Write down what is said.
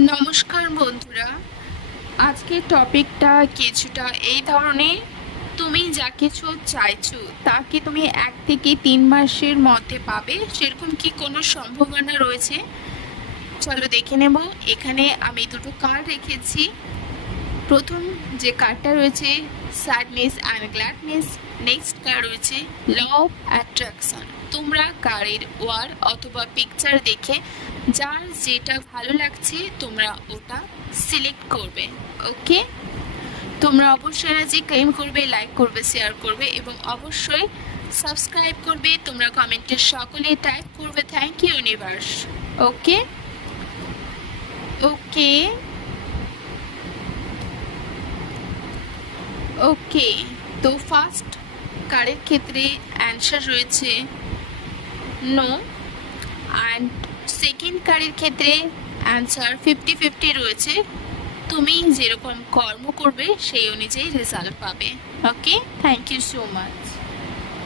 নমস্কার বন্ধুরা, আজকের টপিকটা কিছুটা এই ধরনের। তুমি যা কিছু চাইছো তা কি তুমি 1 থেকে 3 মাসের মধ্যে পাবে, সেরকম কি কোনো সম্ভাবনা রয়েছে? চলো দেখে নেব। এখানে আমি দুটো কার্ড রেখেছি। প্রথম যে কার্ডটা রয়েছে স্যাডনেস অ্যান্ড গ্ল্যাডনেস, নেক্সট কার্ড রয়েছে ল অফ অ্যাট্রাকশন। তোমরা কার্ডের ওয়ার্ড অথবা পিকচার দেখে যার যেটা ভালো লাগছে তোমরা ওটা সিলেক্ট করবে। ওকে, তোমরা অবশ্যই এনার্জি ক্লেম করবে, লাইক করবে, শেয়ার করবে এবং অবশ্যই সাবস্ক্রাইব করবে। তোমরা কমেন্টে সকলে টাইপ করবে থ্যাংক ইউ ইউনিভার্স। ওকে ওকে ওকে, তো ফার্স্ট কার্ডের ক্ষেত্রে অ্যান্সার রয়েছে নো, অ্যান্ড সেকেন্ড কার্ডের ক্ষেত্রে অ্যান্সার 50-50 রয়েছে। তুমি যেরকম কর্ম করবে সেই অনুযায়ী রেজাল্ট পাবে। ওকে, থ্যাংক ইউ সো মাচ।